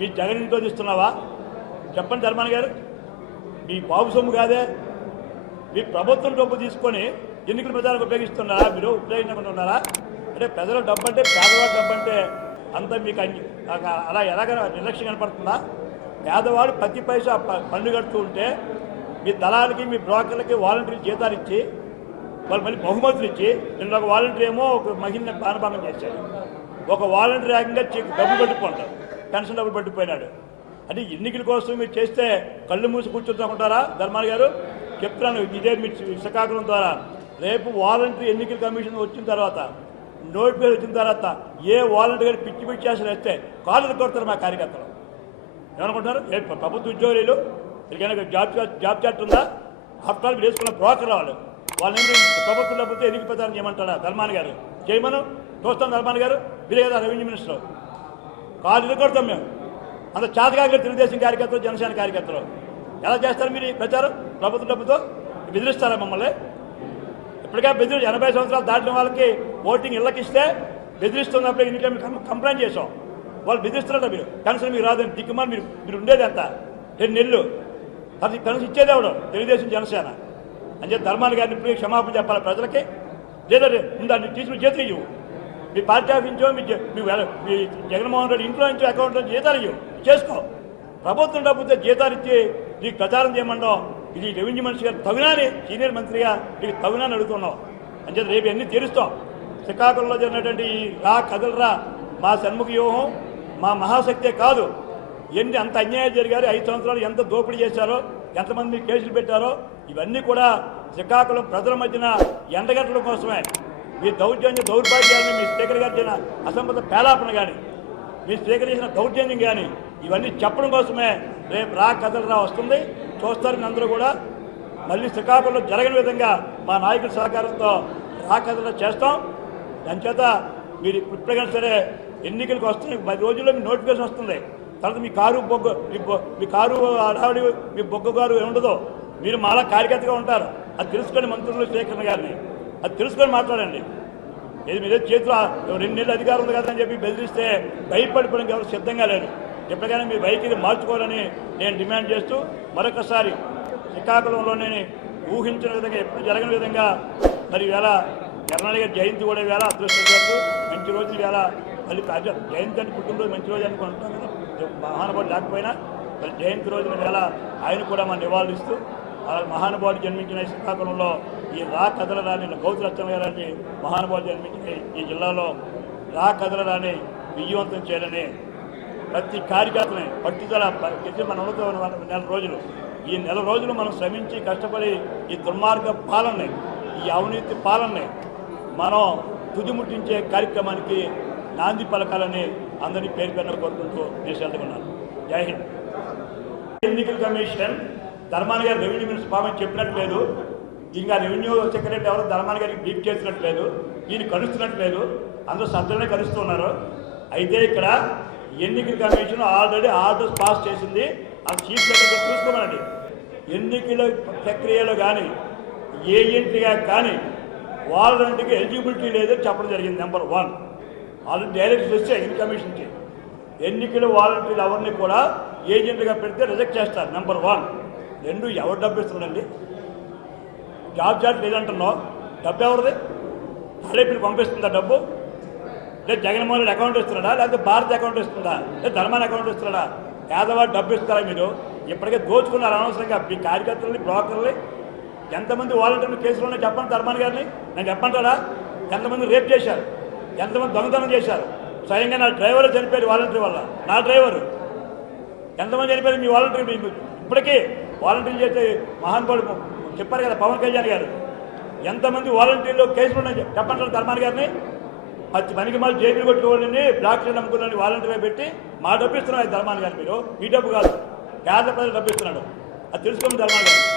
మీ జగన్ ఇంట్లో చెప్పండి ధర్మాన గారు. మీ బాబు సొమ్ము కాదే. మీ ప్రభుత్వం డబ్బు తీసుకొని ఎన్నికల ప్రచారం ఉపయోగిస్తున్నారా? మీరు ఉపయోగించకుండా ఉన్నారా? అంటే ప్రజల డబ్బు అంటే పేదవాడి డబ్బు అంటే అంత మీకు అన్ని అలా ఎలాగ నిర్లక్ష్యం కనపడుతుందా? పేదవాడు ప్రతి పైసా ప- పన్ను కడుతూ ఉంటే మీ దళాలకి మీ బ్రోకర్లకి వాలంటీర్ జీతాలు ఇచ్చి వాళ్ళు మళ్ళీ బహుమతులు ఇచ్చి నిన్న ఒక వాలంటీర్ ఏమో ఒక మహిళని ప్రాణభంగం చేశాడు. ఒక వాలంటీర్ ఏకంగా డబ్బు కట్టుకుంటారు పెన్షన్ డబ్బులు పట్టిపోయినాడు అంటే ఎన్నికల కోసం మీరు చేస్తే కళ్ళు మూసి కూర్చుంటారా ధర్మాన్ గారు? చెప్తున్నాను ఇదే మీ శ్రీకాకుళం ద్వారా. రేపు వాలంటరీ ఎన్నికల కమిషన్ వచ్చిన తర్వాత నోటిఫికేషన్ వచ్చిన తర్వాత ఏ వాలంటీర్ గారు పిచ్చి పిచ్చి చేసిన వేస్తే కాళ్ళు కొడతారు మా కార్యకర్తలు. ఏమనుకుంటున్నారు? ప్రభుత్వ ఉద్యోగులు వీళ్ళకైనా జాబ్ జాబ్ చార్ట్ ఉందా? ఆఫ్టర్ ఆల్ వేసుకున్న బ్రోకర్ వాళ్ళు. వాళ్ళని ప్రభుత్వం డబ్బుతో ఎన్నిక ప్రచారం చేయమంటారా ధర్మాన్ గారు? చేయమను. చూస్తాం ధర్మాన్ గారు. మీరే కదా రెవెన్యూ మినిస్టర్. కాళ్ళు కొడతాం మేము అంత చాతకాగా తెలుగుదేశం కార్యకర్తలు జనసేన కార్యకర్తలు. ఎలా చేస్తారు మీరు ఈ ప్రచారం? ప్రభుత్వ డబ్బుతో బెదిరిస్తారా మమ్మల్ని? ఇప్పటికే బెదిరి ఎనభై సంవత్సరాలు దాటిన వాళ్ళకి ఓటింగ్ ఇళ్ళకిస్తే బెదిరిస్తున్నప్పుడు ఎన్నికలు మేము కంప్లైంట్ చేసాం వాళ్ళు బెదిరిస్తున్నారట మీరు. పెన్షన్ మీకు రాదని దిక్కుమని మీరు మీరు ఉండేది ఎంత? రెండు నెలలు. అది పెన్షన్ ఇచ్చేది ఎవడు తెలుగుదేశం జనసేన. అని చెప్పి ధర్మాన్ని గారిని ఇప్పుడు క్షమాపణ చెప్పాలి ప్రజలకి. లేదా దాన్ని తీసుకుని చేతులు ఇవ్వు. మీ పార్టీ ఆఫీస్ మీ మీ జగన్మోహన్ రెడ్డి ఇంట్లో నుంచి అకౌంట్ జీతాలు ఇవ్వు చేసుకో. ప్రభుత్వం డబ్బుతో జీతాలు ఇచ్చి నీకు ప్రచారం చేయమంటాం ఇది రెవెన్యూ మనిషి గారు తగునాని సీనియర్ మంత్రిగా నీకు తగునాని అడుగుతున్నాం అని చెప్పి రేపు అన్ని తీరుస్తాం. శ్రీకాకుళంలో జరిగినటువంటి ఈ రా కదలరా మా సన్ముఖ వ్యూహం మా మహాశక్తే కాదు. ఎన్ని అంత అన్యాయం జరిగారు ఐదు సంవత్సరాలు ఎంత దోపిడీ చేశారో ఎంతమంది కేసులు పెట్టారో ఇవన్నీ కూడా శ్రీకాకుళం ప్రజల మధ్యన ఎండగట్టడం కోసమే. మీ దౌర్జన్య దౌర్భాగ్యాన్ని మీ స్పీకర్ గారు చేసిన అసంబద్ధ పేలాపన కానీ మీ స్పీకర్ చేసిన దౌర్జన్యం కానీ ఇవన్నీ చెప్పడం కోసమే రేపు రా కథలు వస్తుంది. చూస్తారు మీ అందరూ కూడా మళ్ళీ శ్రీకాకుళంలో జరగని విధంగా మా నాయకుల సహకారంతో రా కథలు చేస్తాం. దానిచేత మీరు ఇప్పుడు సరే ఎన్నికలకు వస్తున్నాయి పది రోజుల్లో మీ నోటిఫికేషన్ వస్తుంది. తర్వాత మీ కారు బొగ్గు మీ బొ- మీ కారు అడావిడి మీ బొగ్గు గారు ఉండదు మీరు మాలా కార్యకర్తగా ఉంటారు. అది తెలుసుకొని మంత్రులు స్పీకర్ గారిని. అది తెలుసుకొని మాట్లాడండి. ఇది మీద చేతిలో రెండు నెలలు అధికారం ఉంది కదా అని చెప్పి బెదిరిస్తే భయపడిపోవడానికి ఎవరు సిద్ధంగా లేరు. ఎప్పటికైనా మీ వైఖరి మార్చుకోవాలని నేను డిమాండ్ చేస్తూ మరొకసారి శ్రీకాకుళంలోనే ఊహించిన విధంగా ఎప్పుడు జరగని విధంగా మరి వేళ ఎర్రనాయుడు జయంతి కూడా వేళ అదృష్టం మంచి రోజు వేళ మళ్ళీ తాజా జయంతి అని పుట్టినరోజు మంచి రోజు అనుకుంటున్నాం కదా. మహానుభావులు లేకపోయినా మరి జయంతి రోజున వేళ ఆయన కూడా మన నివాళులు ఇస్తూ మహానుభావుడు జన్మించిన ఈ శ్రీకాకుళంలో ఈ రా కథల రాని గౌతు గారి మహానుభావుడు జన్మించిన ఈ జిల్లాలో రా కథల రాని విజయవంతం చేయాలని ప్రతి కార్యకర్తని పట్టుదల మన ఉన్నత నెల రోజులు. ఈ నెల రోజులు మనం శ్రమించి కష్టపడి ఈ దుర్మార్గ పాలనని ఈ అవినీతి పాలనని మనం తుదిముట్టించే కార్యక్రమానికి నాంది పలకాలని అందరినీ పేరు పేరున కోరుకుంటూ నేను సెలవుకున్నాను జై హింద్. ఎన్నికల కమిషన్ ధర్మాన గారు రెవెన్యూ మినిస్టర్ చెప్పినట్టు చెప్పినట్లేదు. ఇంకా రెవెన్యూ సెక్రటరీ ఎవరు? ధర్మాన గారికి బ్రీఫ్ చేసినట్లేదు. ఈయన కలుస్తున్నట్లేదు అందరూ సభ్యులనే కలుస్తున్నారు అయితే ఇక్కడ ఎన్నికల కమిషన్ ఆల్రెడీ ఆర్డర్స్ పాస్ చేసింది. ఆ చీఫ్ సెక్రటరీ చూసుకోమనండి. ఎన్నికల ప్రక్రియలో కానీ ఏజెంట్గా కానీ వాళ్ళంటికి ఎలిజిబిలిటీ లేదని చెప్పడం జరిగింది నెంబర్ వన్. ఆల్రెడీ డైరెక్ట్ వస్తే ఎన్నికల కమిషన్కి. ఎన్నికల వాలంటీర్లు ఎవరిని కూడా ఏజెంట్గా పెడితే రిజెక్ట్ చేస్తారు నెంబర్ వన్. రెండు ఎవరు డబ్బు ఇస్తుందండి? జాబ్ చార్ట్ లేదంటున్నావు. డబ్బు ఎవరిది? ఆర్ఏపీకి పంపిస్తుందా డబ్బు? లేదా జగన్మోహన్ రెడ్డి అకౌంట్ ఇస్తున్నాడా? లేకపోతే భారత్ అకౌంట్ ఇస్తుందా? లేదా ధర్మాన్ అకౌంట్ ఇస్తున్నాడా? పేదవాడు డబ్బు ఇస్తారా మీరు? ఇప్పటికే దోచుకున్నారు అనవసరంగా. మీ కార్యకర్తలని బ్రోకర్ని ఎంతమంది వాలంటీర్లు కేసులు ఉన్నాయి చెప్పండి ధర్మాన్ గారిని. నేను చెప్పంటారా ఎంతమంది రేప్ చేశారు? ఎంతమంది దొంగతనం చేశారు? స్వయంగా నా డ్రైవర్ చనిపోయారు వాలంటీర్ వల్ల. నా డ్రైవరు. ఎంతమంది చనిపోయారు మీ వాలంటీర్ ఇప్పటికీ వాలంటీర్లు చేసే మహానుభావుడు చెప్పారు కదా పవన్ కళ్యాణ్ గారు. ఎంతమంది వాలంటీర్లు కేసులు ఉన్నాయి ధర్మాన్ గారిని? పచ్చి పనికి మళ్ళీ జైలు కొట్టుకోవాలని బ్లాక్లు నమ్ముకున్న వాలంటీర్ పెట్టి మా డబ్బు ఇస్తున్నారు ధర్మాన్ గారు మీరు. మీ డబ్బు కాదు. పేద ప్రజలు డబ్బు ఇస్తున్నాడు. అది తెలుసుకోండి ధర్మాన్ గారు.